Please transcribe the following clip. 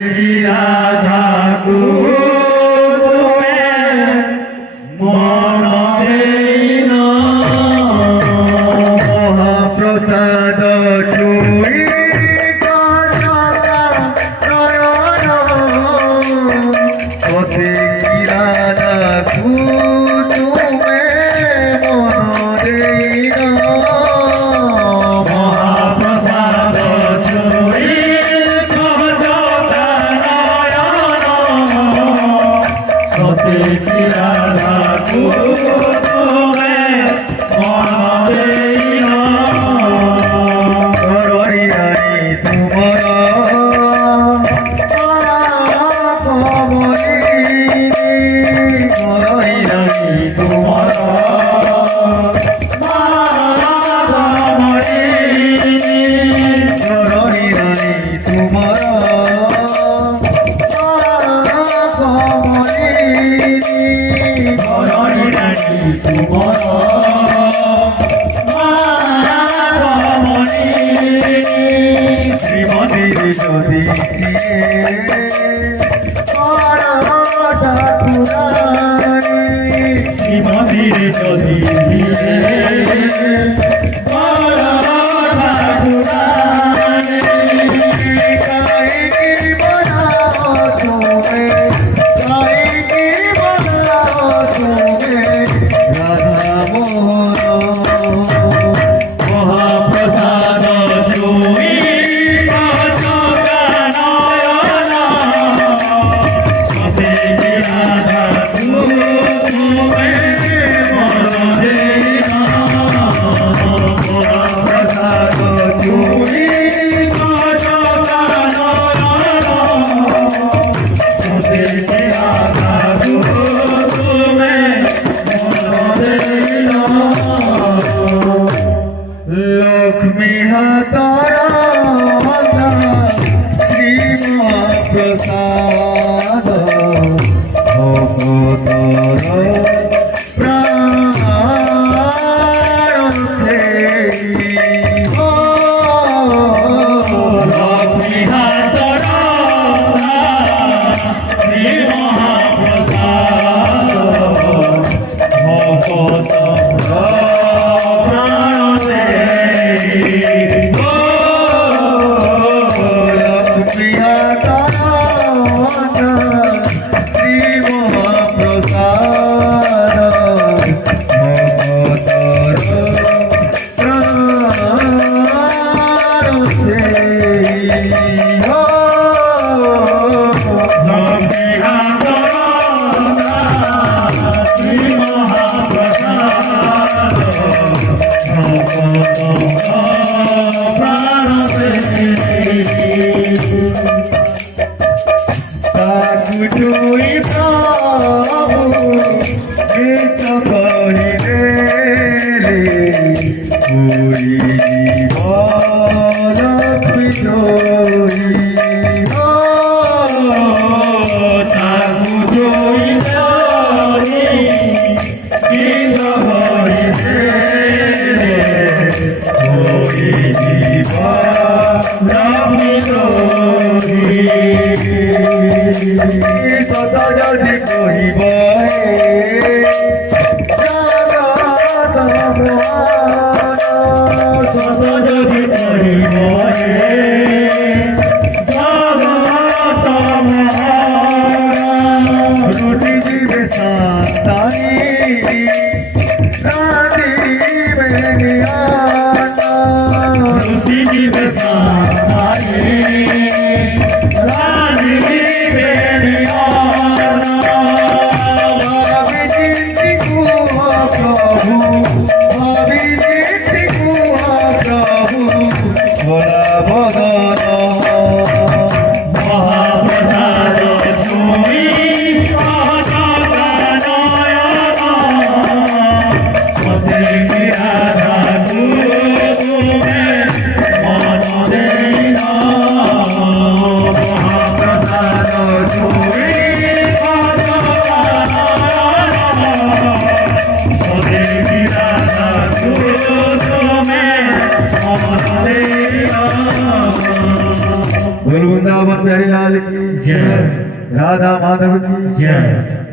রাধা তুমি মন দেইন মহাপ্রসাদ চুই পথে রাধা তুমি মন দেইন মহাপ্রসাদ চুই রাধা তুমি মন দেইন হরি হরি তোমার হরি হরি তোমার হরি হরি তোমার শ্রীমতির যদি শ্রীমতির যদি লক্ষ্মী হাতারা শ্রী মহাপ্রসাদ লক্ষ্মী হাতারা শ্রী মহাপ্রসাদ কথা যদি কহিব যদি কহিব রুটি দিবে সান্তানি রুটি দিবে সান্তানি রানী बोल वृंदावन बिहारी लाल की जय। राधा माधव की जय।